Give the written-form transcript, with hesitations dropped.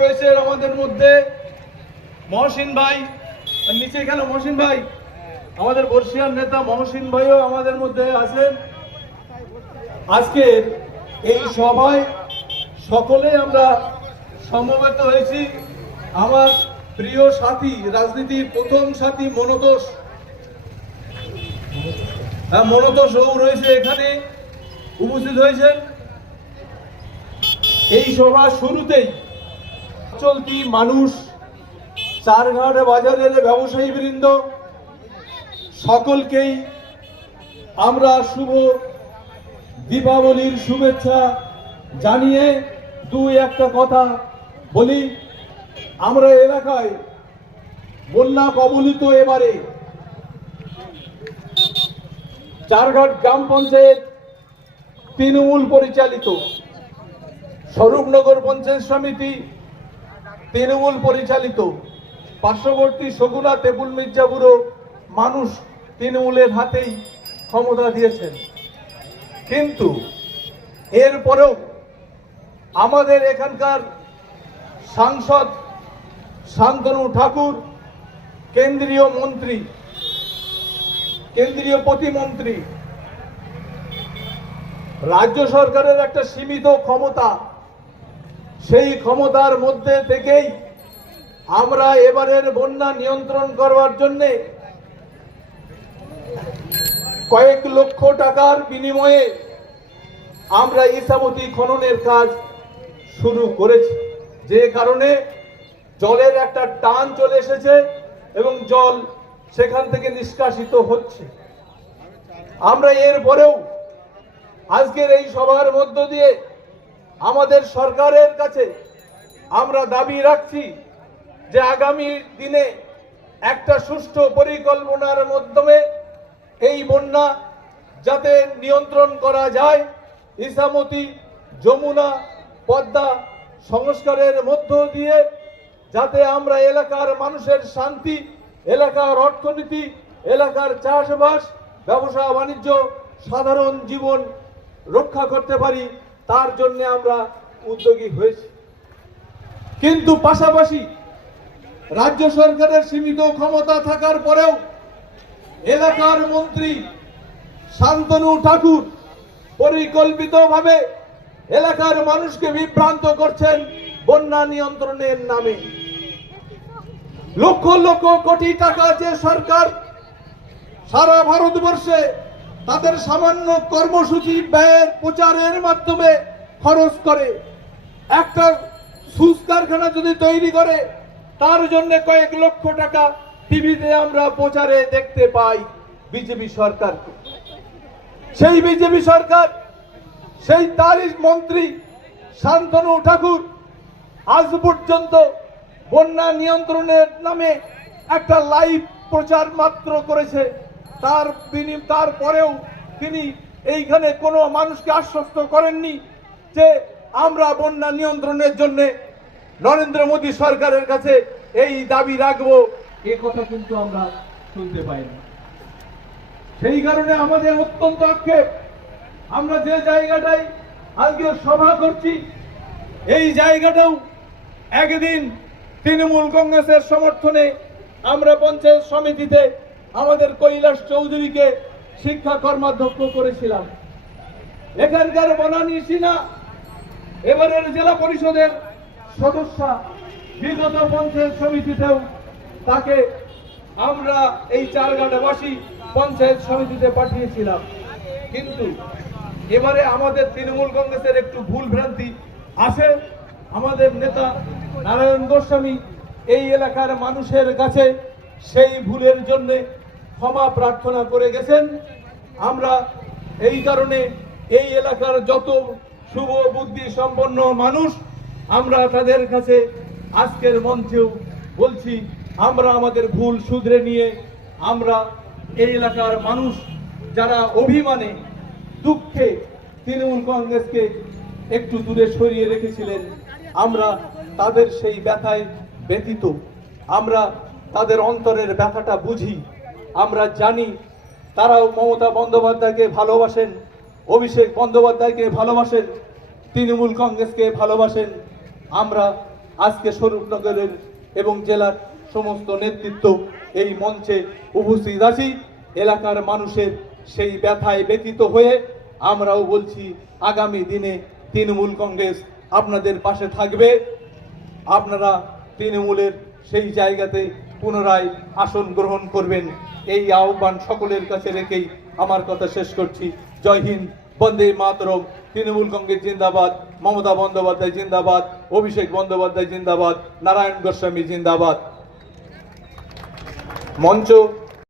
রয়েছে আমাদের মধ্যে মহসিন ভাই, নিচে এখানে মহসিন ভাই, আমাদের বর্ষিয়ার নেতা মহসিন ভাইও আমাদের মধ্যে আছেন। আজকের এই সভায় সকলে আমরা সমবেত হয়েছি। আমার প্রিয় সাথী, রাজনীতির প্রথম সাথী মনতোষ রয়েছে, এখানে উপস্থিত হয়েছেন। এই সভা শুরুতেই চলতি মানুষ, চারঘাট বাজারের ব্যবসায়ী বৃন্দ সকলকেই আমরা শুভ দীপাবলির শুভেচ্ছা জানিয়ে দুই একটা কথা বলি। আমরা এলাকায় বন্যা কবলিত এবারে চারঘাট গ্রাম পঞ্চায়েত তৃণমূল পরিচালিত, স্বরূপনগর পঞ্চায়েত সমিতি তৃণমূল পরিচালিত, পার্শ্ববর্তী সগুনা তেবুল মির্জাপুরও মানুষ তৃণমূলের হাতেই ক্ষমতা দিয়েছেন। কিন্তু এরপরেও আমাদের এখানকার সাংসদ শান্তনু ঠাকুর, কেন্দ্রীয় প্রতিমন্ত্রী, রাজ্য সরকারের একটা সীমিত ক্ষমতা, সেই ক্ষমতার মধ্যে থেকেই আমরা এবারের বন্যা নিয়ন্ত্রণ করবার জন্য কয়েক লক্ষ টাকার বিনিময়ে আমরা ইসামতি খননের কাজ শুরু করেছি, যে কারণে জলের একটা টান চলে এসেছে এবং জল সেখান থেকে নিষ্কাশিত হচ্ছে। আমরা এরপরেও আজকের এই সভার মধ্য দিয়ে আমাদের সরকারের কাছে আমরা দাবি রাখছি যে আগামী দিনে একটা সুষ্ঠু পরিকল্পনার মাধ্যমে এই বন্যা যাতে নিয়ন্ত্রণ করা যায়, ইসামতি, যমুনা, পদ্মা সংস্কারের মধ্য দিয়ে যাতে আমরা এলাকার মানুষের শান্তি, এলাকার অর্থনীতি, এলাকার চাষবাস, ব্যবসা বাণিজ্য, সাধারণ জীবন রক্ষা করতে পারি, তার জন্য আমরা উদ্যোগী হয়েছি। কিন্তু পাশাপাশি রাজ্য সরকারের সীমিত ক্ষমতা থাকার পরেও এলাকার মন্ত্রী শান্তনু ঠাকুর পরিকল্পিতভাবে এলাকার মানুষকে বিভ্রান্ত করছেন বন্যা নিয়ন্ত্রণের নামে। লক্ষ লক্ষ কোটি টাকা যে সরকার সারা ভারতবর্ষে তাদের সামান্য কর্মসূচি ব্যয়ের প্রচারের মাধ্যমে খরচ করে, একটা সুস কারখানা যদি তৈরি করে তার জন্য কয়েক লক্ষ টাকা টিভিতে আমরা প্রচারে দেখতে পাই বিজেপি সরকারকে। সেই বিজেপি সরকার, সেই তারই মন্ত্রী শান্তনু ঠাকুর আজ পর্যন্ত বন্যা নিয়ন্ত্রণের নামে একটা লাইভ প্রচার মাত্র করেছে। তারপরেও তিনি এইখানে কোনো মানুষকে আশ্বস্ত করেননি যে আমরা বন্যা নিয়ন্ত্রণের জন্য নরেন্দ্র মোদী সরকারের কাছে এই দাবি রাখবো, এ কথা কিন্তু আমরা শুনতে পাই না। সেই কারণে আমাদের অত্যন্ত আক্ষেপ, আমরা যে জায়গাটায় আজকে সভা করছি এই জায়গাটাও একদিন তৃণমূল কংগ্রেসের সমর্থনে আমরা পঞ্চায়েত সমিতিতে আমাদের কৈলাস চৌধুরীকে শিক্ষা কর্মাধ্যক্ষ করেছিলাম। এখানকার বনানী সিনা এবারের জেলা পরিষদের সদস্য, বিগত পঞ্চায়েত সমিতিতেও তাকে আমরা এই চারঘাটবাসী পঞ্চায়েত সমিতিতে পাঠিয়েছিলাম। কিন্তু এবারে আমাদের তৃণমূল কংগ্রেসের একটু ভুল ভ্রান্তি আছে। আমাদের নেতা নারায়ণ গোস্বামী এই এলাকার মানুষের কাছে সেই ভুলের জন্য ক্ষমা প্রার্থনা করে গেছেন। আমরা এই কারণে এই এলাকার যত শুভ বুদ্ধি সম্পন্ন মানুষ, আমরা তাদের কাছে আজকের মঞ্চেও বলছি, আমরা আমাদের ভুল শুধরে নিয়ে আমরা এই এলাকার মানুষ যারা অভিমানে দুঃখে তৃণমূল কংগ্রেসকে একটু দূরে সরিয়ে রেখেছিলেন, আমরা তাদের সেই ব্যথায় ব্যথিত, আমরা তাদের অন্তরের ব্যথাটা বুঝি। আমরা জানি তারাও মমতা বন্দ্যোপাধ্যায়কে ভালোবাসেন, অভিষেক বন্দ্যোপাধ্যায়কে ভালোবাসেন, তৃণমূল কংগ্রেসকে ভালোবাসেন। আমরা আজকে স্বরূপনগরের এবং জেলার সমস্ত নেতৃত্ব এই মঞ্চে উপস্থিত আছি। এলাকার মানুষের সেই ব্যথায় ব্যথিত হয়ে আমরাও বলছি, আগামী দিনে তৃণমূল কংগ্রেস আপনাদের পাশে থাকবে। আপনারা তৃণমূলের সেই জায়গাতে পুনরায় আসন গ্রহণ করবেন, এই আহ্বান সকলের কাছে রেখেই আমার কথা শেষ করছি। জয় হিন্দ, বন্দে মাতরম। তৃণমূল কংগ্রেস জিন্দাবাদ, মমতা বন্দ্যোপাধ্যায় জিন্দাবাদ, অভিষেক বন্দ্যোপাধ্যায় জিন্দাবাদ, নারায়ণ গোস্বামী জিন্দাবাদ। মঞ্চ